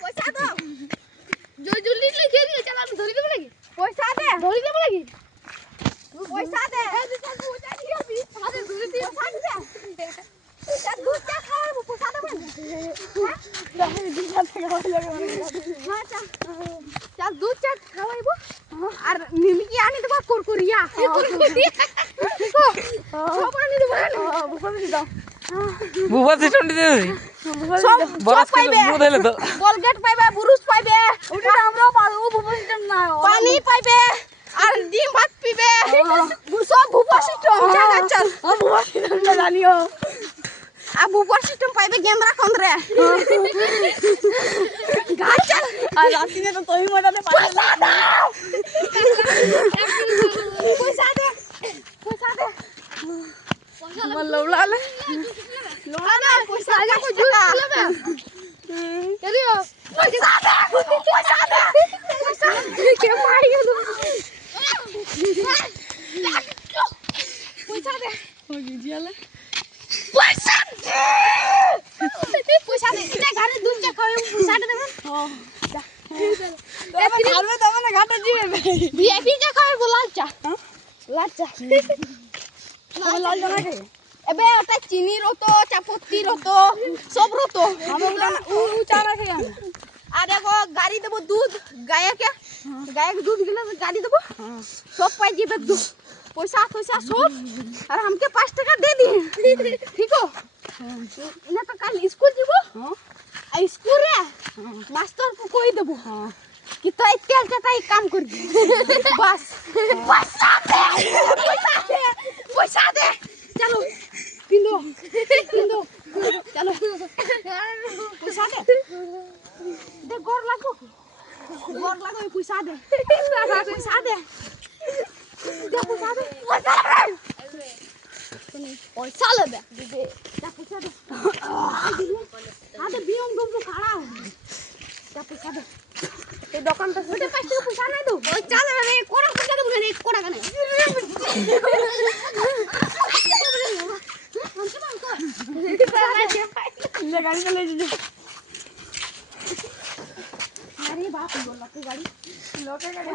পয়সা দাও জলদি লিখে দিয়ে চল আমি ধরে দেব নাকি পয়সা দে ধরে দেব নাকি পয়সা দে পয়সা দিবি আরে ধরে দিয়ে পয়সা দে পয়সা দুধ চা খাওয়াবো পয়সা দেব না দুধ চা খাওয়াবো হ্যাঁ চল দুধ চা খাওয়াবো আর নিমকি আনি দেব কুরকুরিয়া সব আনি দেব বুঝা দাও বুবা সিস্টেম দিতে সব বরস পাইবে মুদেলে তো কোলগেট পাইবে বুরুশ পাইবে ওটা আমরাও পাবো বুবা সিস্টেম না পানি পাইবে আর ডিম ভাত পিবে সব বুবা সিস্টেম জায়গা চল বুবা সিস্টেম জানিও আর বুবা সিস্টেম পাইবে গেম রাখন রে গাছ চল আর রাতিনে তো তুই মজাতে পাইবে পয়সা দে পয়সা দে लौला ले लोहाना पैसा आजा को जूस लेबे करियो पैसा दे पैसा के मारी गेलो पैसा दे हो गिजियाले पैसा दे इते घरे दूध चा खावे पैसा दे हां तबे खालबे तबे ना घाटे जीवे वीआईपी चा खावे बोला चा लाल चा लाल जना के एबे ओटा चीनी रतो चापत्ती रतो सब रतो हम उ चारा के आ देखो गाड़ी देबो दूध गाय के दूध गिला गाड़ी देबो सब पाई जीबे दूध पैसा सब और हमके 5 टका दे दी ठीक हो इना तो कल स्कूल जीबो हां आ स्कूल रे मास्टर को कोई देबो हां कि तो तेल चटा एक काम कर दी बस पैसा दे चलो पिंदो चलो पैसा दे गोर लागो ये पैसा दे पैसा दे पैसा लेबे जा पैसा दे हां दे बियम दम तो खड़ा हो जा पैसा दे ए दुकान पे बेटे 5 टका पैसा नहीं दो ओ चल रे कोड़ा पैसा दे बोले 1 कोड़ा कने ले गाड़ी चले जी अरे बाप रे लोके गाड़ी लोके गाड़ी